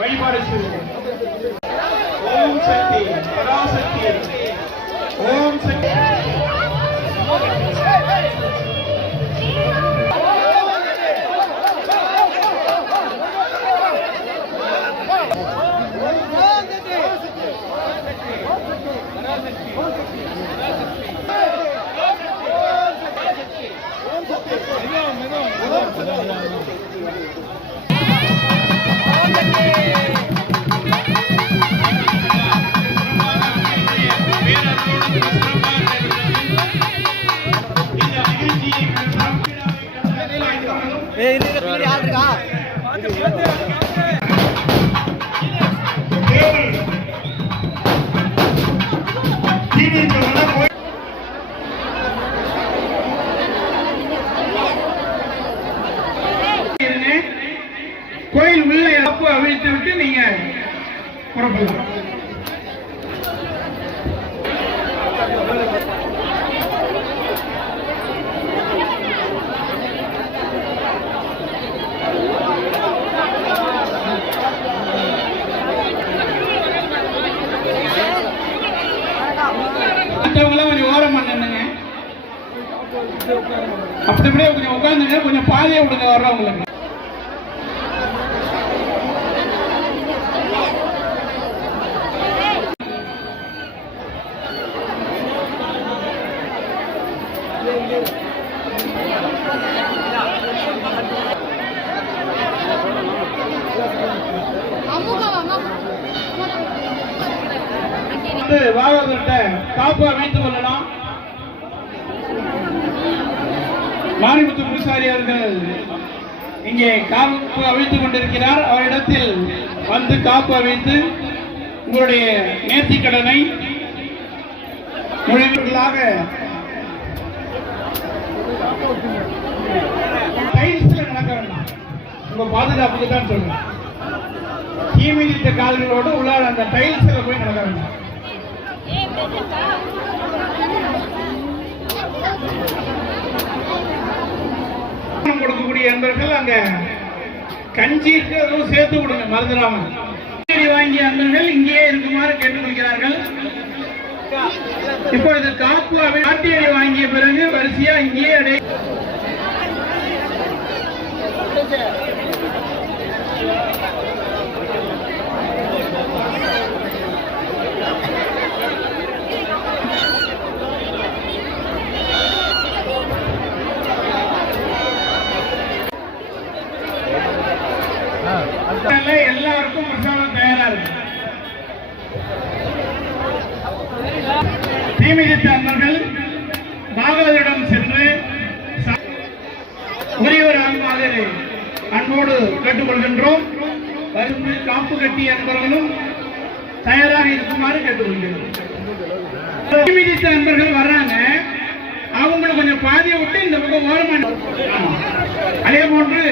வழிபாடு செய்வோம். ஓம் சக்தி பராசக்தி. ஓம் சக்தி. கோயில் உள்ள இழப்பு அவிழ்த்து விட்டு நீங்க புறப்படலாம். கொஞ்சம் ஓரமா நின்னுங்க, அப்படியே கொஞ்சம் உட்காந்துங்க, கொஞ்சம் பாதையை விடுங்க வர்றவங்களுக்கு. வாகவர்கிட்ட காப்பு அமைத்துக் கொள்ளலாம். மாரிமுத்து பூசாரி அவர்கள் இங்கே காப்பு அவிழ்த்துக் கொண்டிருக்கிறார். அவரிடத்தில் வந்து காப்பு அவிழ்த்து உங்களுடைய நேர்த்திக் கடனை நுழைவர்களாக டைல்ஸ்ல நடக்க வேண்டாம். உங்க பாதுகாப்புக்கு தான் சொல்றேன். தீமிதித்த கால்களோடு உள்ளார அந்த டைல்ஸ்ல போய் நடக்க வேண்டாம். கொடுக்கக்கூடிய நண்பர்கள் அங்க கஞ்சிக்கு அதுவும் சேர்த்து கொடுங்க, மறந்துடாம. வாங்கிய நண்பர்கள் இங்கேயே இருக்குமாறு கேட்டுக்கொள்கிறார்கள். இப்பொழுது காப்பு நாட்டியடி வாங்கிய பிறகு வரிசையா இங்கேயே அடை எல்லாருக்கும் பிரசாதம் தயாரா இருக்கு. தீமிதித்த அன்பர்கள் பாகவதரிடம் சென்று உரியவராக அன்போடு கேட்டுக்கொள்கின்றோம். வருந்து காப்பு கட்டிய அன்பர்களும் தயாராக இருக்குமாறு கேட்டுக்கொள்கிறோம். தீமிதித்த அன்பர்கள் வர்றாங்க, அவங்களை கொஞ்சம் பாதியை விட்டு இந்த பக்கம் ஓரமான. அதே போன்று